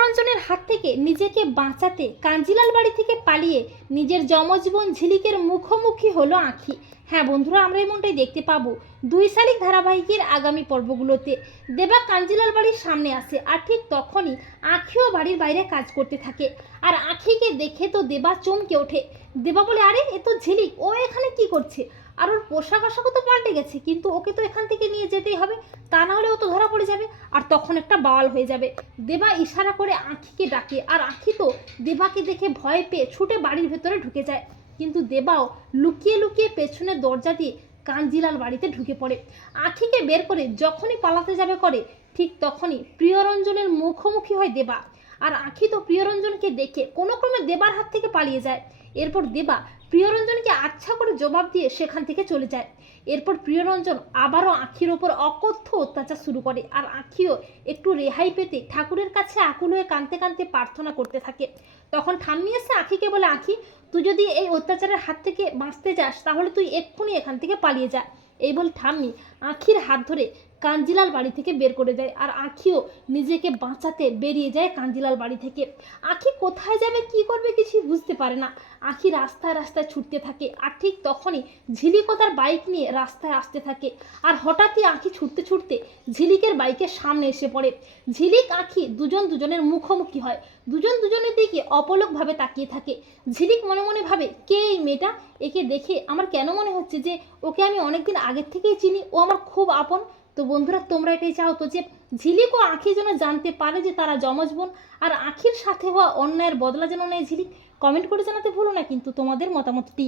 প্রিয়রঞ্জনের হাত থেকে নিজেকে বাঁচাতে কাঞ্জিলাল বাড়ি থেকে পালিয়ে নিজের যমজ বোন ঝিলিকের মুখোমুখি হলো আঁখি। হ্যাঁ বন্ধুরা, আমরা এমনটাই দেখতে পাবো। দুই শালিক ধারাবাহিকের আগামী পর্বগুলোতে দেবা কাঞ্জিলাল বাড়ির সামনে আসে আর ঠিক তখনই আঁখিও বাড়ির বাইরে কাজ করতে থাকে। আর আঁখিকে দেখে তো দেবা চমকে ওঠে। দেবা বলে, আরে, এ তো ঝিলিক, ও করছে। আর ওর পোশাক আশাকও তো পাল্টে গেছে, কিন্তু ওকে তো এখান থেকে নিয়ে যেতেই হবে। তা না হলে ও তো ধরা পড়ে যাবে, আর তখন একটা বাওয়াল হয়ে যাবে। দেবা ইশারা করে আঁখিকে ডাকে, আর আঁখি তো দেবাকে দেখে ভয় পেয়ে ছুটে বাড়ির ভেতরে ঢুকে যায়। কিন্তু দেবাও লুকিয়ে লুকিয়ে পেছনের দরজা দিয়ে কাঞ্জিলাল বাড়িতে ঢুকে পড়ে। আঁখিকে বের করে যখনই পালাতে যাবে করে, ঠিক তখনই প্রিয়রঞ্জনের মুখোমুখি হয় দেবা। আর আঁখি তো প্রিয়রঞ্জনকে দেখে কোনো ক্রমে দেবার হাত থেকে পালিয়ে যায়। এরপর দেবা প্রিয়রঞ্জনকে আচ্ছা করে জবাব দিয়ে সেখান থেকে চলে যায়। এরপর প্রিয়রঞ্জন আবারও আঁখির ওপর অকথ্য অত্যাচার শুরু করে আর আঁখিও একটু রেহাই পেতে ঠাকুরের কাছে আকুল হয়ে কাঁদতে কাঁদতে প্রার্থনা করতে থাকে। তখন ঠাম্মি এসে আঁখিকে বলে, আঁখি, তুই যদি এই অত্যাচারের হাত থেকে বাঁচতে চাস তাহলে তুই এক্ষুনি এখান থেকে পালিয়ে যা। এই বল ঠাম্মি আঁখির হাত ধরে কাঞ্জিলাল বাড়ি থেকে বের করে দেয় আর আঁখিও নিজেকে বাঁচাতে বেরিয়ে যায় কাঞ্জিলাল বাড়ি থেকে। আঁখি কোথায় যাবে, কি করবে কিছুই বুঝতে পারে না। আঁখি রাস্তায় রাস্তায় ছুটতে থাকে আর ঠিক তখনই ঝিলিকও তার বাইক নিয়ে রাস্তায় আসতে থাকে আর হঠাৎই আঁখি ছুটতে ছুটতে ঝিলিকের বাইকের সামনে এসে পড়ে। ঝিলিক, আঁখি দুজন দুজনের মুখোমুখি হয়। দুজন দুজনের দিকে অপলকভাবে তাকিয়ে থাকে। ঝিলিক মনে মনে ভাবে, কে এই মেয়েটা? একে দেখে আমার কেন মনে হচ্ছে যে ওকে আমি অনেকদিন আগের থেকেই চিনি। ও আমার খুব আপন। তো বন্ধুরা, তোমরা এটাই চাও তো যে ঝিলিক ও আঁখি যেন জানতে পারে যে তারা যমজ বোন আর আঁখির সাথে হওয়া অন্যায়ের বদলা যেন নেয় ঝিলিক? কমেন্ট করে জানাতে ভুলো না, কিন্তু তোমাদের মতামতটি